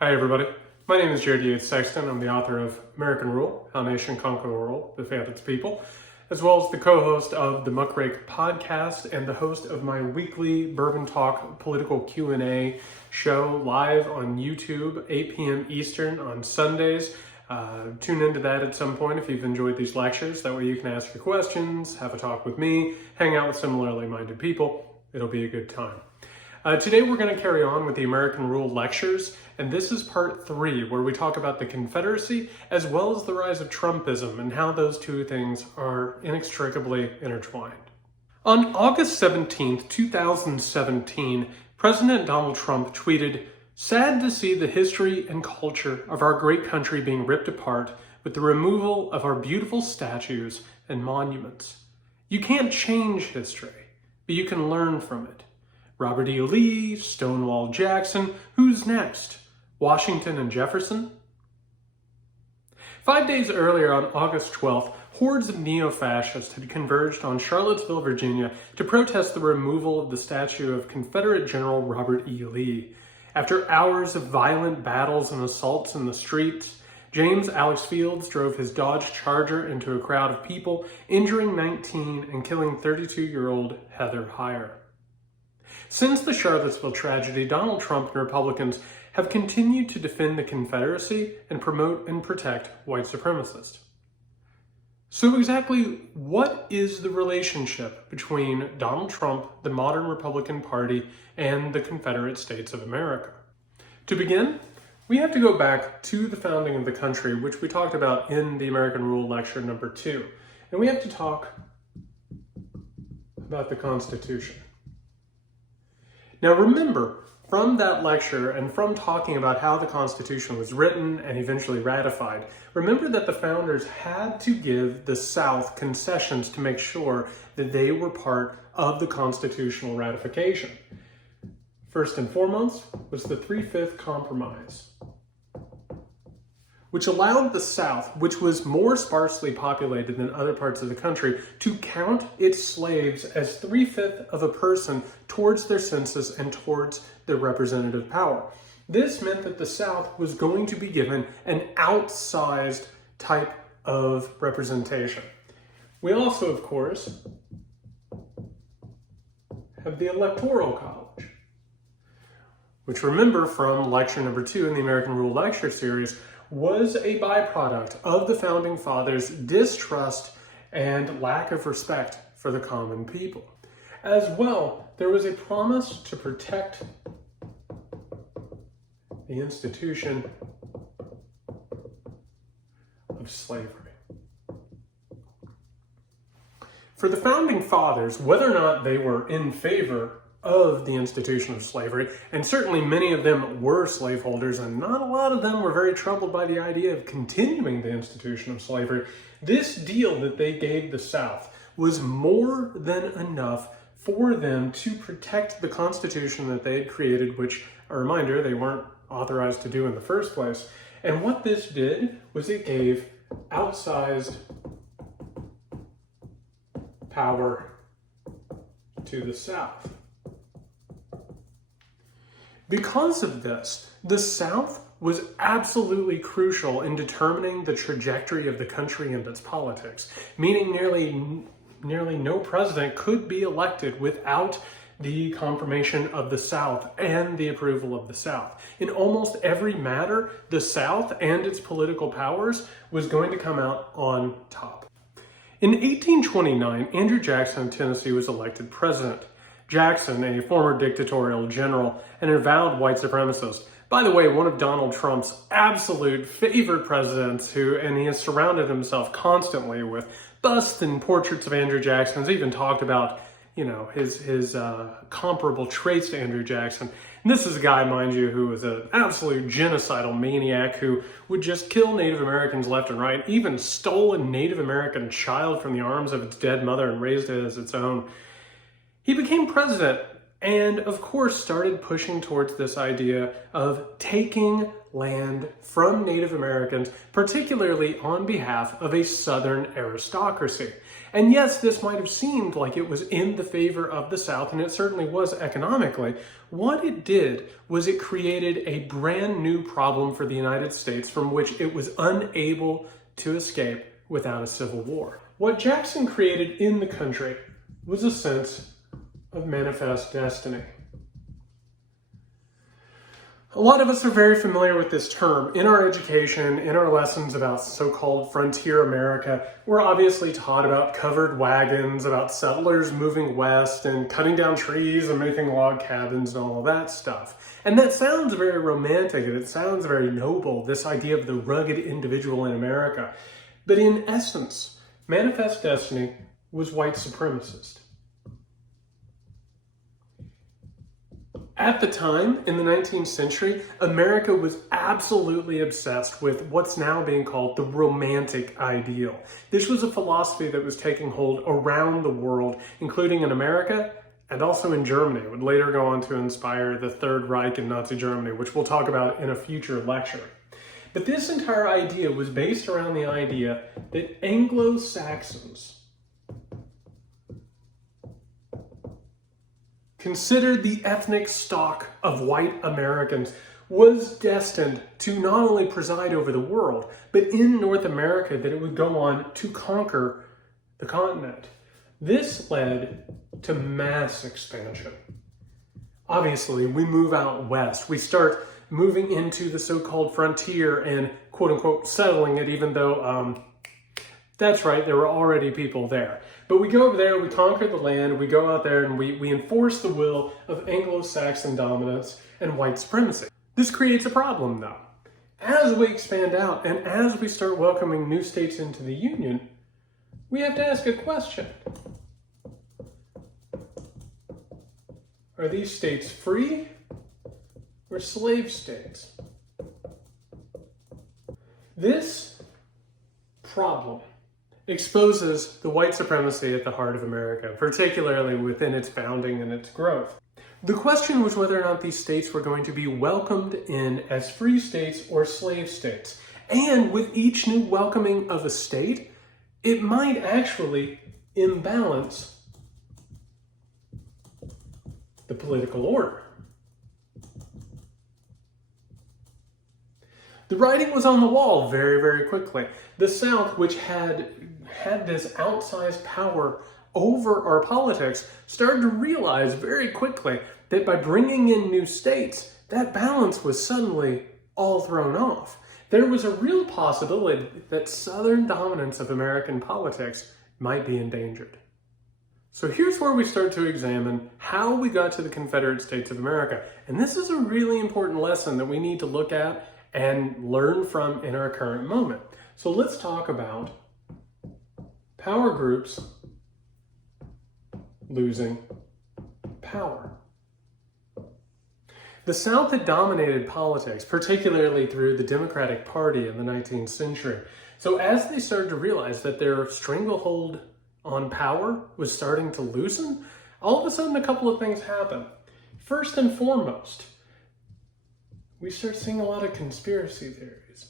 Hi everybody, my name is Yates Sexton. I'm the author of American Rule, How a Nation Conquered the World, Defend Its People, as well as the co-host of the Muckrake podcast and the host of my weekly Bourbon Talk political Q&A show live on YouTube, 8 p.m. Eastern on Sundays. Tune into that at some point if you've enjoyed these lectures. That way you can ask your questions, have a talk with me, hang out with similarly minded people. It'll be a good time. Today we're going to carry on with the American Rule lectures, and this is part 3, where we talk about the Confederacy as well as the rise of Trumpism and how those two things are inextricably intertwined. On August 17th, 2017, President Donald Trump tweeted, "Sad to see the history and culture of our great country being ripped apart with the removal of our beautiful statues and monuments. You can't change history, but you can learn from it. Robert E. Lee, Stonewall Jackson, who's next? Washington and Jefferson?" 5 days earlier, on August 12th, hordes of neo-fascists had converged on Charlottesville, Virginia, to protest the removal of the statue of Confederate General Robert E. Lee. After hours of violent battles and assaults in the streets, James Alex Fields drove his Dodge Charger into a crowd of people, injuring 19 and killing 32-year-old Heather Heyer. Since the Charlottesville tragedy, Donald Trump and Republicans have continued to defend the Confederacy and promote and protect white supremacists. So exactly what is the relationship between Donald Trump, the modern Republican Party, and the Confederate States of America? To begin, we have to go back to the founding of the country, which we talked about in the American Rule lecture number 2. And we have to talk about the Constitution. Now remember, from that lecture and from talking about how the Constitution was written and eventually ratified, remember that the founders had to give the South concessions to make sure that they were part of the constitutional ratification. First and foremost was the 3/5 Compromise, which allowed the South, which was more sparsely populated than other parts of the country, to count its slaves as 3/5 of a person towards their census and towards their representative power. This meant that the South was going to be given an outsized type of representation. We also, of course, have the Electoral College, which, remember from lecture number 2 in the American Rule lecture series, was a byproduct of the Founding Fathers' distrust and lack of respect for the common people. As well, there was a promise to protect the institution of slavery. For the Founding Fathers, whether or not they were in favor of the institution of slavery, and certainly many of them were slaveholders, and not a lot of them were very troubled by the idea of continuing the institution of slavery, this deal that they gave the South was more than enough for them to protect the Constitution that they had created, which, a reminder, they weren't authorized to do in the first place. And what this did was it gave outsized power to the South. Because of this, the South was absolutely crucial in determining the trajectory of the country and its politics, meaning nearly no president could be elected without the confirmation of the South and the approval of the South. In almost every matter, the South and its political powers was going to come out on top. In 1829, Andrew Jackson of Tennessee was elected president. Jackson, a former dictatorial general and an avowed white supremacist, by the way, one of Donald Trump's absolute favorite presidents, and he has surrounded himself constantly with busts and portraits of Andrew Jackson. He's even talked about, his comparable traits to Andrew Jackson. And this is a guy, mind you, who was an absolute genocidal maniac who would just kill Native Americans left and right, even stole a Native American child from the arms of its dead mother and raised it as its own. He became president and of course started pushing towards this idea of taking land from Native Americans, particularly on behalf of a Southern aristocracy. And yes, this might have seemed like it was in the favor of the South, and it certainly was economically. What it did was it created a brand new problem for the United States from which it was unable to escape without a civil war. What Jackson created in the country was a sense of manifest destiny. A lot of us are very familiar with this term. In our education, in our lessons about so-called frontier America, we're obviously taught about covered wagons, about settlers moving west and cutting down trees and making log cabins and all of that stuff. And that sounds very romantic and it sounds very noble, this idea of the rugged individual in America. But in essence, manifest destiny was white supremacist. At the time, in the 19th century, America was absolutely obsessed with what's now being called the romantic ideal. This was a philosophy that was taking hold around the world, including in America and also in Germany. It would later go on to inspire the Third Reich in Nazi Germany, which we'll talk about in a future lecture. But this entire idea was based around the idea that Anglo-Saxons considered the ethnic stock of white Americans was destined to not only preside over the world, but in North America that it would go on to conquer the continent. This led to mass expansion. Obviously, we move out west. We start moving into the so-called frontier and quote-unquote settling it, even though that's right, there were already people there. But we go over there, we conquer the land, we go out there and we enforce the will of Anglo-Saxon dominance and white supremacy. This creates a problem though. As we expand out and as we start welcoming new states into the Union, we have to ask a question. Are these states free or slave states? This problem exposes the white supremacy at the heart of America, particularly within its founding and its growth. The question was whether or not these states were going to be welcomed in as free states or slave states. And with each new welcoming of a state, it might actually imbalance the political order. The writing was on the wall very, very quickly. The South, which had this outsized power over our politics, started to realize very quickly that by bringing in new states, that balance was suddenly all thrown off. There was a real possibility that Southern dominance of American politics might be endangered. So here's where we start to examine how we got to the Confederate States of America. And this is a really important lesson that we need to look at and learn from in our current moment. So let's talk about power groups losing power. The South had dominated politics, particularly through the Democratic Party in the 19th century. So as they started to realize that their stranglehold on power was starting to loosen, all of a sudden a couple of things happen. First and foremost, we start seeing a lot of conspiracy theories.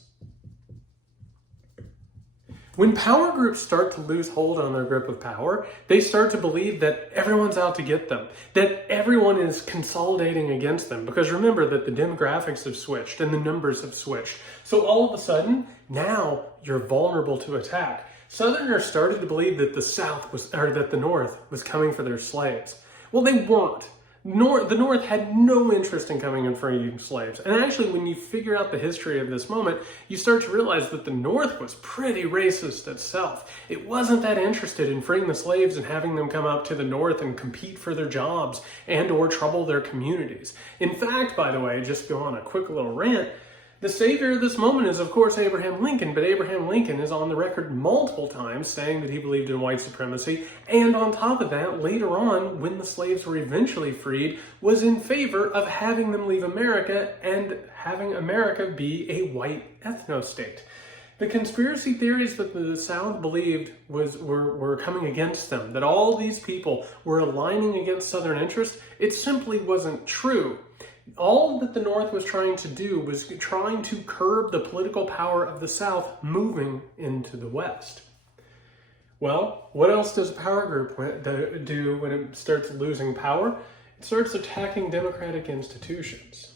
When power groups start to lose hold on their grip of power, they start to believe that everyone's out to get them, that everyone is consolidating against them. Because remember that the demographics have switched and the numbers have switched. So all of a sudden, now you're vulnerable to attack. Southerners started to believe that the North was coming for their slaves. Well, they weren't. The North had no interest in coming and freeing slaves. And actually, when you figure out the history of this moment, you start to realize that the North was pretty racist itself. It wasn't that interested in freeing the slaves and having them come up to the North and compete for their jobs and or trouble their communities. In fact, by the way, just go on a quick little rant, the savior of this moment is, of course, Abraham Lincoln, but Abraham Lincoln is on the record multiple times saying that he believed in white supremacy, and on top of that, later on, when the slaves were eventually freed, was in favor of having them leave America and having America be a white ethno-state. The conspiracy theories that the South believed were coming against them, that all these people were aligning against Southern interests, it simply wasn't true. All that the North was trying to do was trying to curb the political power of the South moving into the West. Well, what else does a power group do when it starts losing power? It starts attacking democratic institutions.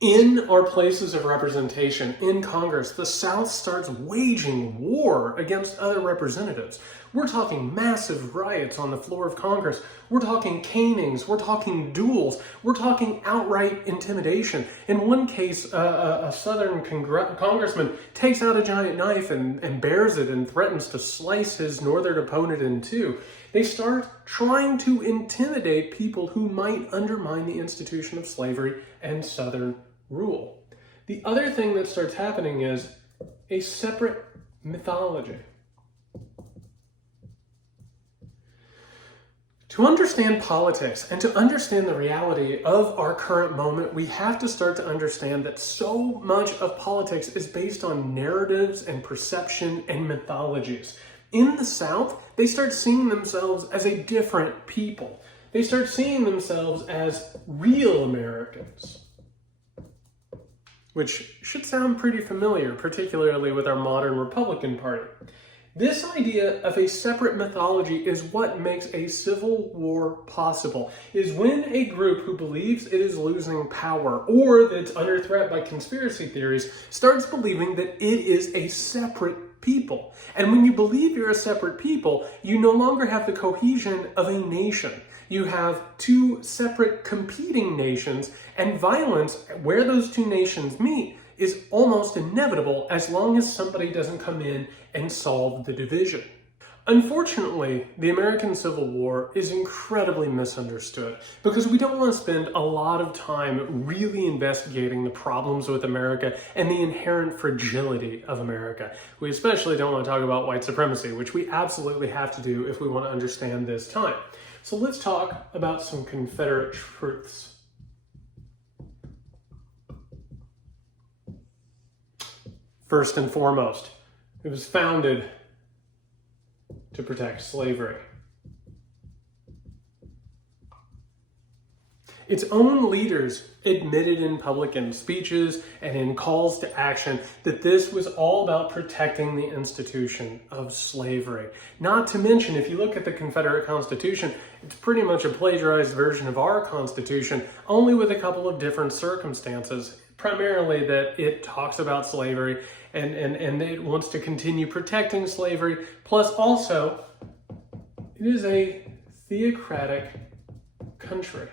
In our places of representation, in Congress, the South starts waging war against other representatives. We're talking massive riots on the floor of Congress. We're talking canings. We're talking duels. We're talking outright intimidation. In one case, a Southern congressman takes out a giant knife and bears it and threatens to slice his Northern opponent in two. They start trying to intimidate people who might undermine the institution of slavery and Southern rule. The other thing that starts happening is a separate mythology. To understand politics and to understand the reality of our current moment, we have to start to understand that so much of politics is based on narratives and perception and mythologies. In the South, they start seeing themselves as a different people. They start seeing themselves as real Americans, which should sound pretty familiar, particularly with our modern Republican Party. This idea of a separate mythology is what makes a civil war possible, is when a group who believes it is losing power or that it's under threat by conspiracy theories starts believing that it is a separate people. And when you believe you're a separate people, you no longer have the cohesion of a nation. You have two separate competing nations, and violence where those two nations meet is almost inevitable as long as somebody doesn't come in and solve the division. Unfortunately, the American Civil War is incredibly misunderstood because we don't want to spend a lot of time really investigating the problems with America and the inherent fragility of America. We especially don't want to talk about white supremacy, which we absolutely have to do if we want to understand this time. So let's talk about some Confederate truths. First and foremost, it was founded to protect slavery. Its own leaders admitted in public in speeches and in calls to action that this was all about protecting the institution of slavery. Not to mention, if you look at the Confederate Constitution, it's pretty much a plagiarized version of our Constitution, only with a couple of different circumstances. Primarily that it talks about slavery and it wants to continue protecting slavery, plus also it is a theocratic country.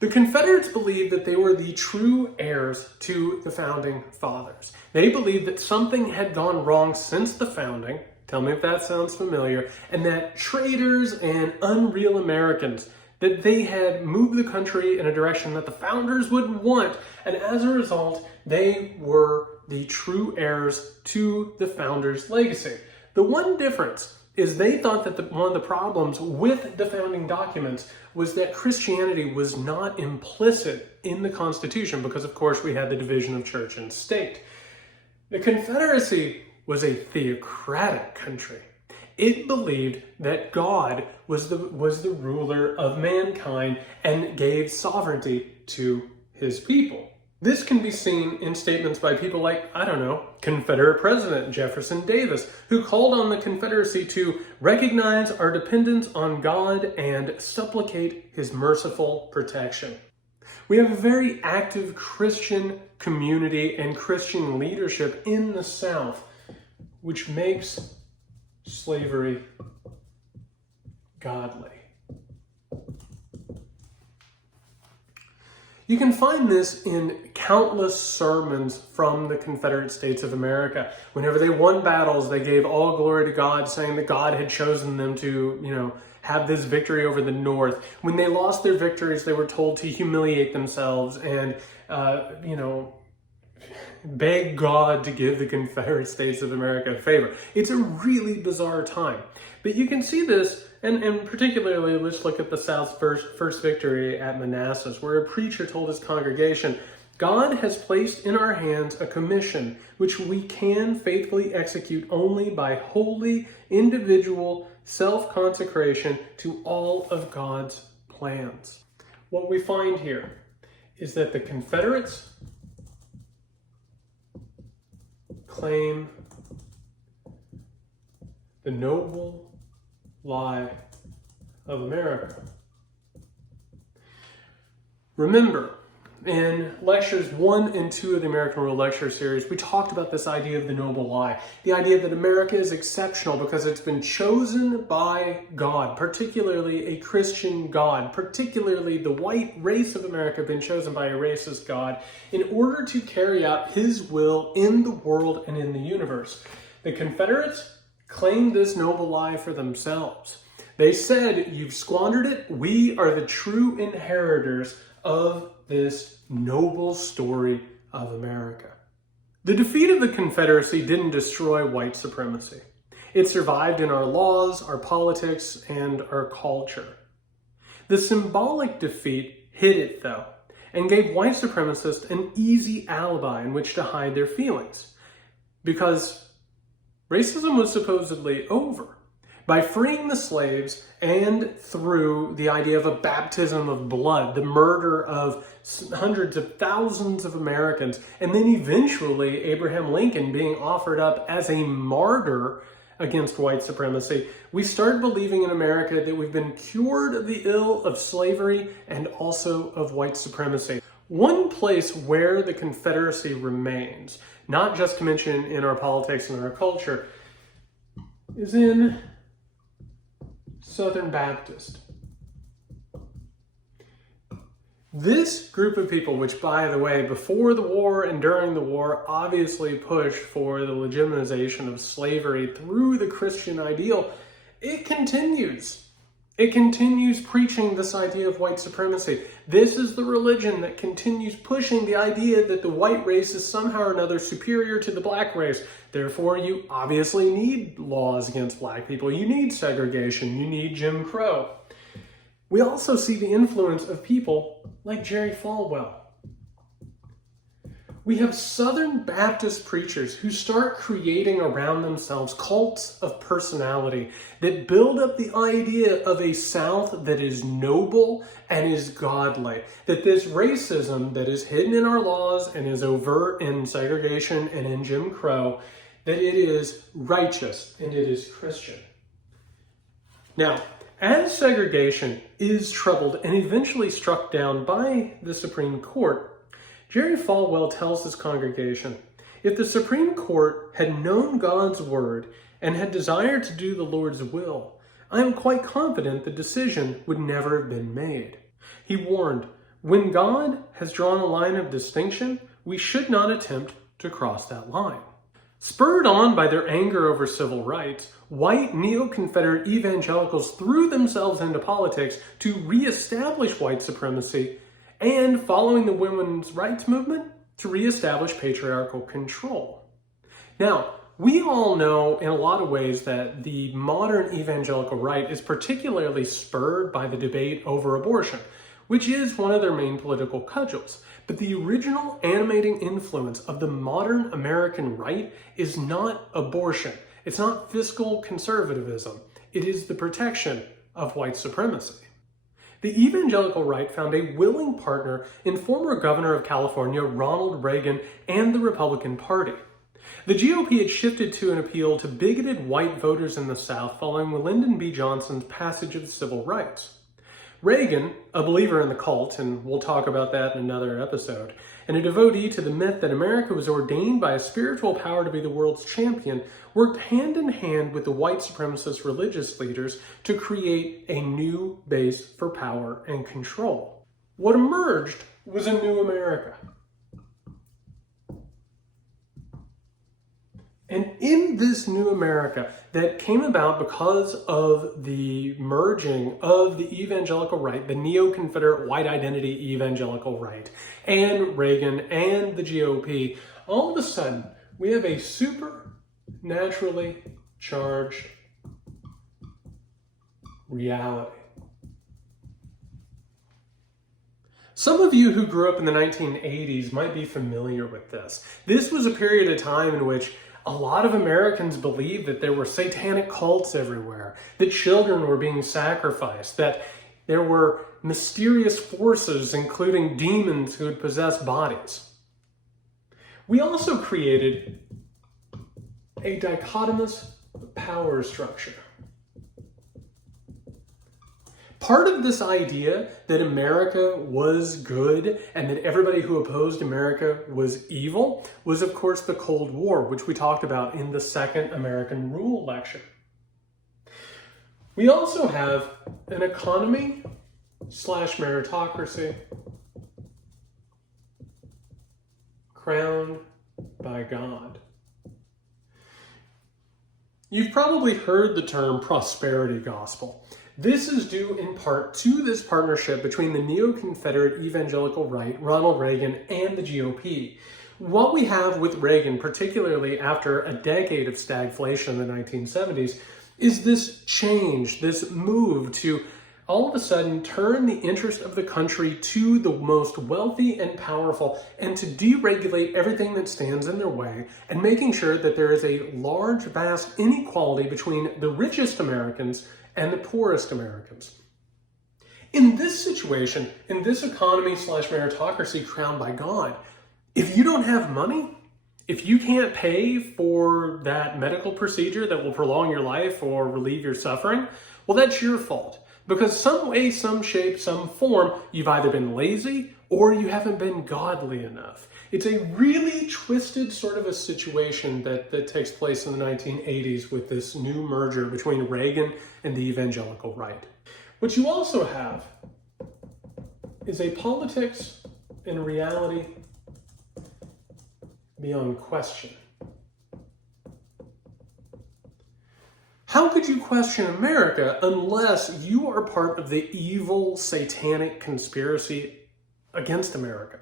The Confederates believed that they were the true heirs to the founding fathers. They believed that something had gone wrong since the founding, tell me if that sounds familiar, and that traitors and unreal Americans, that they had moved the country in a direction that the founders wouldn't want, and as a result, they were the true heirs to the founders' legacy. The one difference is they thought that one of the problems with the founding documents was that Christianity was not implicit in the Constitution because, of course, we had the division of church and state. The Confederacy was a theocratic country. It believed that God was the ruler of mankind and gave sovereignty to his people. This can be seen in statements by people like, Confederate President Jefferson Davis, who called on the Confederacy to recognize our dependence on God and supplicate his merciful protection. We have a very active Christian community and Christian leadership in the South, which makes slavery godly. You can find this in countless sermons from the Confederate States of America. Whenever they won battles, they gave all glory to God, saying that God had chosen them to, have this victory over the North. When they lost their victories, they were told to humiliate themselves and, beg God to give the Confederate States of America a favor. It's a really bizarre time. But you can see this, and particularly let's look at the South's first victory at Manassas, where a preacher told his congregation, God has placed in our hands a commission which we can faithfully execute only by holy, individual self-consecration to all of God's plans. What we find here is that the Confederates claim the noble lie of America. Remember, in lectures 1 and 2 of the American Rule Lecture Series, we talked about this idea of the noble lie. The idea that America is exceptional because it's been chosen by God, particularly a Christian God, particularly the white race of America been chosen by a racist God in order to carry out his will in the world and in the universe. The Confederates claimed this noble lie for themselves. They said, you've squandered it. We are the true inheritors of this noble story of America. The defeat of the Confederacy didn't destroy white supremacy. It survived in our laws, our politics, and our culture. The symbolic defeat hid it, though, and gave white supremacists an easy alibi in which to hide their feelings. Because racism was supposedly over. By freeing the slaves and through the idea of a baptism of blood, the murder of hundreds of thousands of Americans, and then eventually Abraham Lincoln being offered up as a martyr against white supremacy, we start believing in America that we've been cured of the ill of slavery and also of white supremacy. One place where the Confederacy remains, not just to mention in our politics and our culture, is in Southern Baptist. This group of people, which by the way, before the war and during the war, obviously pushed for the legitimization of slavery through the Christian ideal, it continues. It continues preaching this idea of white supremacy. This is the religion that continues pushing the idea that the white race is somehow or another superior to the black race. Therefore, you obviously need laws against black people. You need segregation. You need Jim Crow. We also see the influence of people like Jerry Falwell. We have Southern Baptist preachers who start creating around themselves cults of personality that build up the idea of a South that is noble and is godly. That this racism that is hidden in our laws and is overt in segregation and in Jim Crow, that it is righteous and it is Christian. Now, as segregation is troubled and eventually struck down by the Supreme Court, Jerry Falwell tells his congregation, if the Supreme Court had known God's word and had desired to do the Lord's will, I am quite confident the decision would never have been made. He warned, when God has drawn a line of distinction, we should not attempt to cross that line. Spurred on by their anger over civil rights, white neo-Confederate evangelicals threw themselves into politics to reestablish white supremacy and, following the women's rights movement, to reestablish patriarchal control. Now, we all know in a lot of ways that the modern evangelical right is particularly spurred by the debate over abortion, which is one of their main political cudgels. But the original animating influence of the modern American right is not abortion. It's not fiscal conservatism. It is the protection of white supremacy. The evangelical right found a willing partner in former governor of California, Ronald Reagan, and the Republican Party. The GOP had shifted to an appeal to bigoted white voters in the South following Lyndon B. Johnson's passage of the civil rights. Reagan, a believer in the cult, and we'll talk about that in another episode, and a devotee to the myth that America was ordained by a spiritual power to be the world's champion, worked hand in hand with the white supremacist religious leaders to create a new base for power and control. What emerged was a new America. And in this new America that came about because of the merging of the evangelical right, the neo-Confederate white identity evangelical right, and Reagan and the GOP, all of a sudden we have a supernaturally charged reality. Some of you who grew up in the 1980s might be familiar with this. This was a period of time in which a lot of Americans believed that there were satanic cults everywhere, that children were being sacrificed, that there were mysterious forces, including demons who had possessed bodies. We also created a dichotomous power structure. Part of this idea that America was good and that everybody who opposed America was evil was, of course, the Cold War, which we talked about in the second American Rule lecture. We also have an economy / meritocracy crowned by God. You've probably heard the term prosperity gospel. This is due in part to this partnership between the neo-Confederate evangelical right, Ronald Reagan, and the GOP. What we have with Reagan, particularly after a decade of stagflation in the 1970s, is this change, this move to all of a sudden turn the interest of the country to the most wealthy and powerful and to deregulate everything that stands in their way and making sure that there is a large, vast inequality between the richest Americans and the poorest Americans. In this situation, in this economy / meritocracy crowned by God, if you don't have money, if you can't pay for that medical procedure that will prolong your life or relieve your suffering, well, that's your fault. Because some way, some shape, some form, you've either been lazy or you haven't been godly enough. It's a really twisted sort of a situation that takes place in the 1980s with this new merger between Reagan and the evangelical right. What you also have is a politics and reality beyond question. How could you question America unless you are part of the evil, satanic conspiracy against America?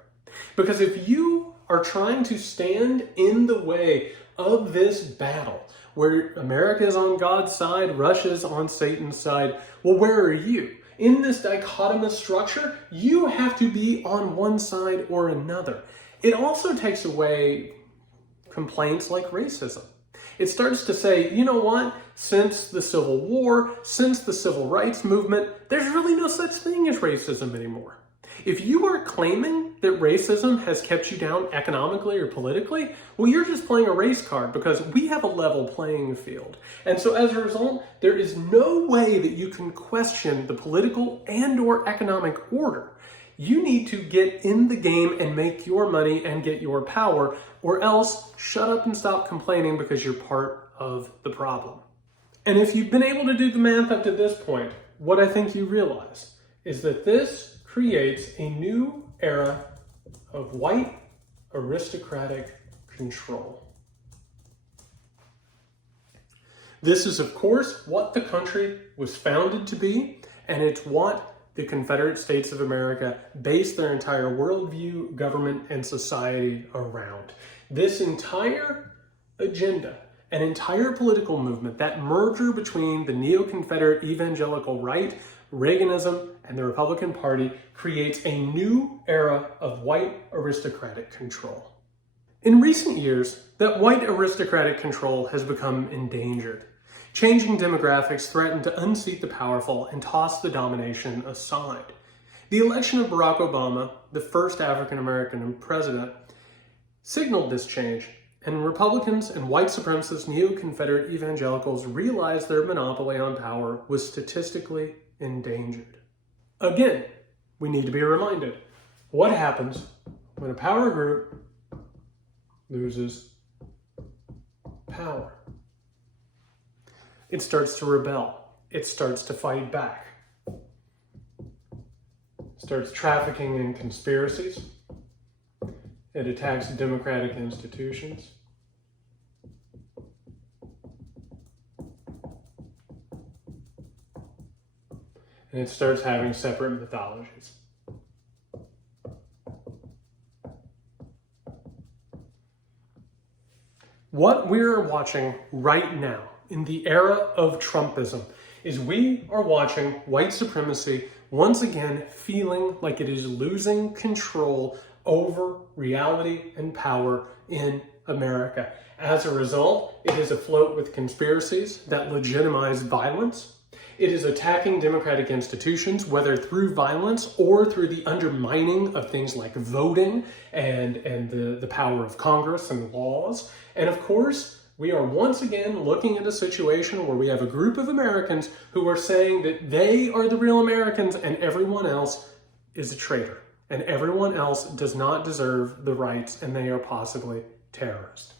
Because if you are trying to stand in the way of this battle, where America is on God's side, Russia is on Satan's side, well, where are you? In this dichotomous structure, you have to be on one side or another. It also takes away complaints like racism. It starts to say, you know what, since the Civil War, since the Civil Rights Movement, there's really no such thing as racism anymore. If you are claiming that racism has kept you down economically or politically, well, you're just playing a race card because we have a level playing field. And so as a result, there is no way that you can question the political and or economic order. You need to get in the game and make your money and get your power, or else shut up and stop complaining because you're part of the problem. And if you've been able to do the math up to this point, what I think you realize is that this creates a new era of white aristocratic control. This is, of course, what the country was founded to be, and it's what the Confederate States of America based their entire worldview, government, and society around. This entire agenda, an entire political movement, that merger between the neo-Confederate evangelical right, Reaganism, and the Republican Party creates a new era of white aristocratic control. In recent years, that white aristocratic control has become endangered. Changing demographics threaten to unseat the powerful and toss the domination aside. The election of Barack Obama, the first African-American president, signaled this change, and Republicans and white supremacist neo-Confederate evangelicals realized their monopoly on power was statistically endangered. Again, we need to be reminded, what happens when a power group loses power? It starts to rebel. It starts to fight back. It starts trafficking in conspiracies. It attacks democratic institutions. and it starts having separate mythologies. What we're watching right now in the era of Trumpism is we are watching white supremacy once again feeling like it is losing control over reality and power in America. As a result, it is afloat with conspiracies that legitimize violence. It is attacking democratic institutions, whether through violence or through the undermining of things like voting and the power of Congress and laws. And of course, we are once again looking at a situation where we have a group of Americans who are saying that they are the real Americans and everyone else is a traitor. And everyone else does not deserve the rights and they are possibly terrorists.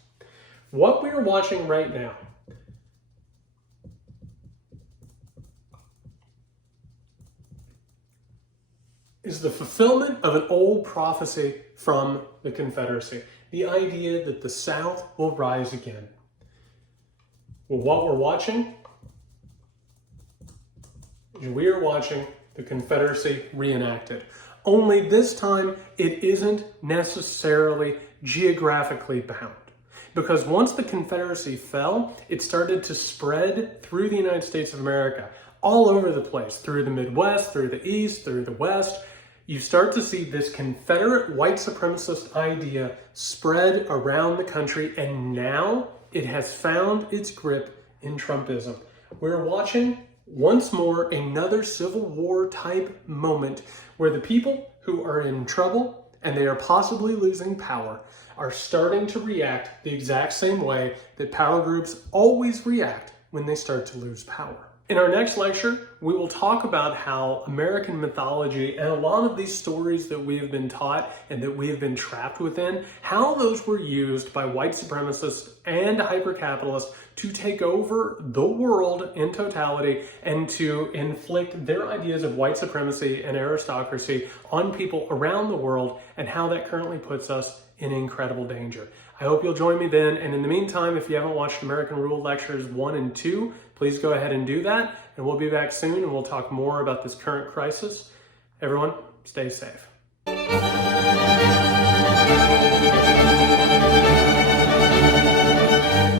What we are watching right now is the fulfillment of an old prophecy from the Confederacy. The idea that the South will rise again. Well, what we're watching is we are watching the Confederacy reenacted. Only this time, it isn't necessarily geographically bound. Because once the Confederacy fell, it started to spread through the United States of America, all over the place, through the Midwest, through the East, through the West. You start to see this Confederate white supremacist idea spread around the country, and now it has found its grip in Trumpism. We're watching once more another Civil War type moment where the people who are in trouble and they are possibly losing power are starting to react the exact same way that power groups always react when they start to lose power. In our next lecture, we will talk about how American mythology and a lot of these stories that we have been taught and that we have been trapped within, how those were used by white supremacists and hyper-capitalists to take over the world in totality and to inflict their ideas of white supremacy and aristocracy on people around the world, and how that currently puts us in incredible danger. I hope you'll join me then, and in the meantime, if you haven't watched American Rule Lectures 1 and 2, please go ahead and do that, and we'll be back soon and we'll talk more about this current crisis. Everyone, stay safe.